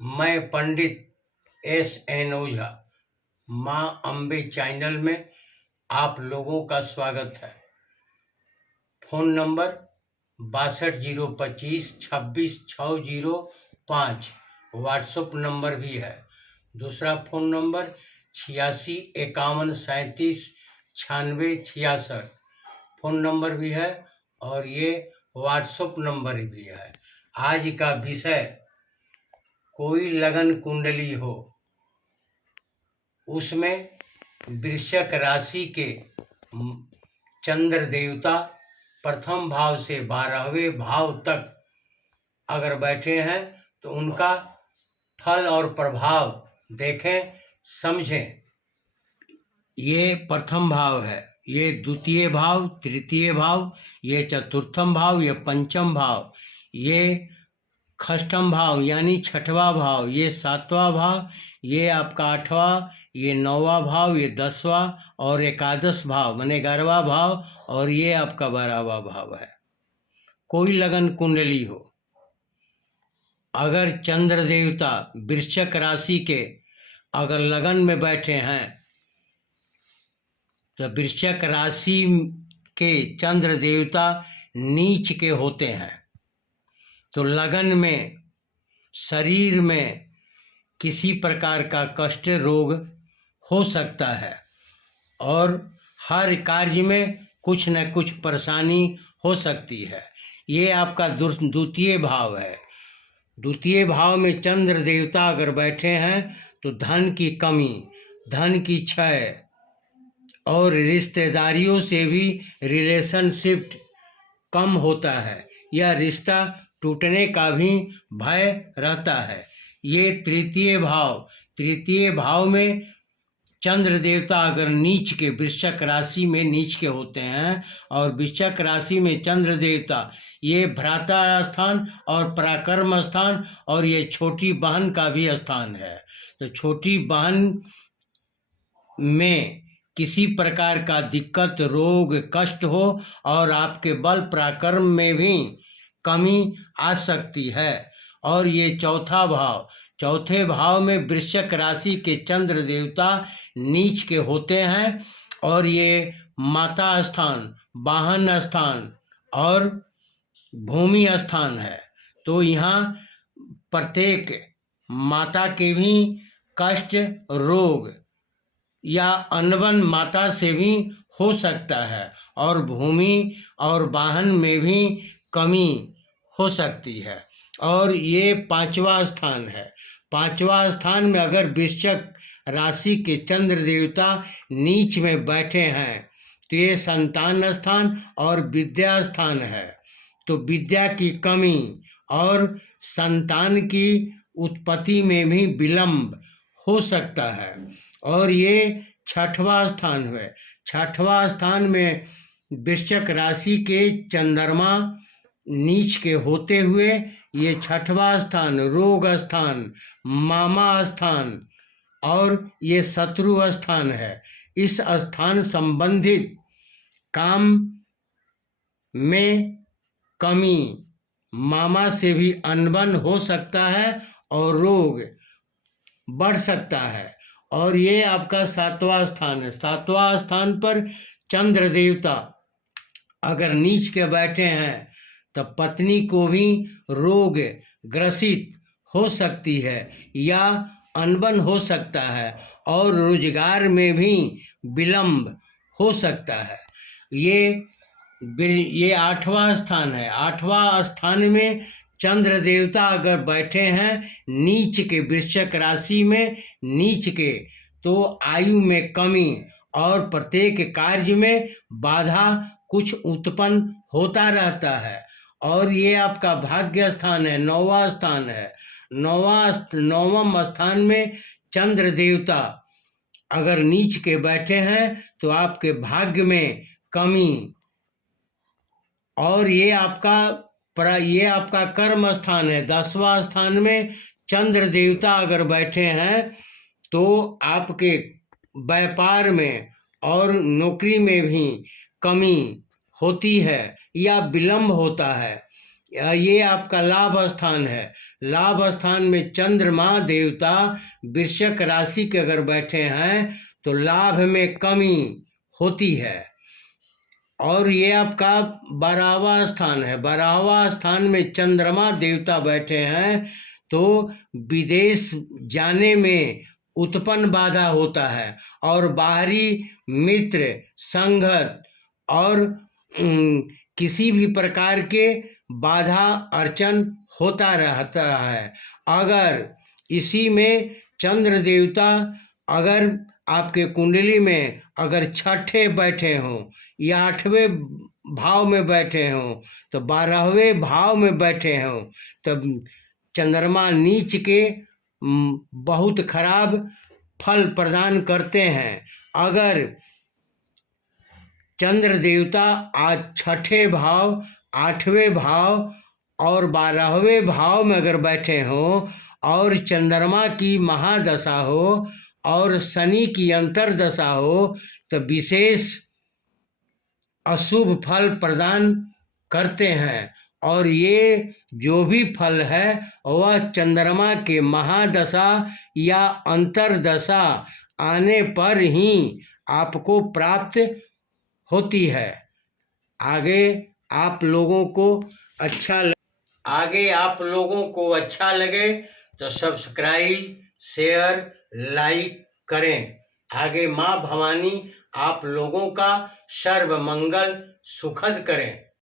मैं पंडित S N ओझा माँ Ambe channel में आप लोगों का स्वागत है। फ़ोन नंबर 62 025 26 605 व्हाट्सएप नंबर भी है। दूसरा फ़ोन नंबर 86 51 37 96 66 फ़ोन नंबर भी है और ये व्हाट्सएप नंबर भी है। आज का विषय कोई लगन कुंडली हो, उसमें वृश्चिक राशि के चंद्र देवता प्रथम भाव से 12वें भाव तक अगर बैठे हैं तो उनका फल और प्रभाव देखें, समझें। ये प्रथम भाव है, ये द्वितीय भाव, तृतीय भाव, ये चतुर्थम भाव, ये पंचम भाव, ये षष्ठम भाव यानी छठवां भाव, ये सातवां भाव, ये आपका आठवां, ये नौवां भाव, ये 10वां और एकादश भाव माने 11वां भाव और ये आपका 12वां भाव है। कोई लगन कुंडली हो, अगर चंद्र देवता वृश्चिक राशि के अगर लगन में बैठे हैं तो वृश्चिक राशि के चंद्र देवता नीच के होते हैं तो लगन में शरीर में किसी प्रकार का कष्ट रोग हो सकता है और हर कार्य में कुछ न कुछ परेशानी हो सकती है। ये आपका द्वितीय भाव है। द्वितीय भाव में चंद्र देवता अगर बैठे हैं तो धन की कमी, धन की क्षय और रिश्तेदारियों से भी रिलेशनशिप कम होता है या रिश्ता टूटने का भी भय रहता है। ये तृतीय भाव में चंद्र देवता अगर नीच के वृश्चिक राशि में नीच के होते हैं और वृश्चिक राशि में चंद्र देवता ये भ्राता स्थान और पराक्रम स्थान और ये छोटी बहन का भी स्थान है। तो छोटी बहन में किसी प्रकार का दिक्कत, रोग, कष्ट हो और आपके बल पराक्रम में भी कमी आ सकती है। और ये चौथे भाव में वृश्चिक राशि के चंद्र देवता नीच के होते हैं और ये माता स्थान, वाहन स्थान और भूमि स्थान है। तो यहाँ प्रत्येक माता के भी कष्ट, रोग या अनबन माता से भी हो सकता है और भूमि और वाहन में भी कमी हो सकती है। और ये 5वां स्थान है। 5वां स्थान में अगर वृश्चिक राशि के चंद्र देवता नीच में बैठे हैं तो ये संतान स्थान और विद्या स्थान है। तो विद्या की कमी और संतान की उत्पत्ति में भी विलंब हो सकता है। और ये 6वां स्थान है। 6वां स्थान में वृश्चिक राशि के चंद्रमा नीच के होते हुए ये 6वां स्थान रोग स्थान, मामा स्थान और ये शत्रु स्थान है। इस स्थान संबंधित काम में कमी, मामा से भी अनबन हो सकता है और रोग बढ़ सकता है। और ये आपका 7वां स्थान है। 7वां स्थान पर चंद्र देवता अगर नीच के बैठे हैं तो पत्नी को भी रोग ग्रसित हो सकती है या अनबन हो सकता है और रोजगार में भी विलंब हो सकता है। ये 8वां स्थान है। 8वां स्थान में चंद्र देवता अगर बैठे हैं नीच के वृश्चिक राशि में नीच के तो आयु में कमी और प्रत्येक कार्य में बाधा कुछ उत्पन्न होता रहता है। और ये आपका भाग्य स्थान है, 9वां स्थान है। 9वां स्थान में चंद्र देवता अगर नीच के बैठे हैं तो आपके भाग्य में कमी और ये आपका कर्म स्थान है। 10वां स्थान में चंद्र देवता अगर बैठे हैं तो आपके व्यापार में और नौकरी में भी कमी होती है या विलंब होता है। ये आपका लाभ स्थान है। लाभ स्थान में चंद्रमा देवता वृश्चिक राशि के अगर बैठे हैं तो लाभ में कमी होती है। और ये आपका 12वां स्थान है। 12वां स्थान में चंद्रमा देवता बैठे हैं तो विदेश जाने में उत्पन्न बाधा होता है और बाहरी मित्र संगत और किसी भी प्रकार के बाधा अर्चन होता रहता है। अगर इसी में चंद्र देवता अगर आपके कुंडली में अगर छठे बैठे हों या 8वें भाव में बैठे हों तो 12वें भाव में बैठे हों तब चंद्रमा नीच के बहुत खराब फल प्रदान करते हैं। अगर चंद्र देवता आज छठे भाव 8वें भाव और 12वें भाव में अगर बैठे हों और चंद्रमा की महादशा हो और शनि की अंतर्दशा हो तो विशेष अशुभ फल प्रदान करते हैं। और ये जो भी फल है वह चंद्रमा के महादशा या अंतर्दशा आने पर ही आपको प्राप्त होती है। आगे आप लोगों को अच्छा लगे तो सब्सक्राइब शेयर लाइक करें। आगे माँ भवानी आप लोगों का सर्व मंगल सुखद करें।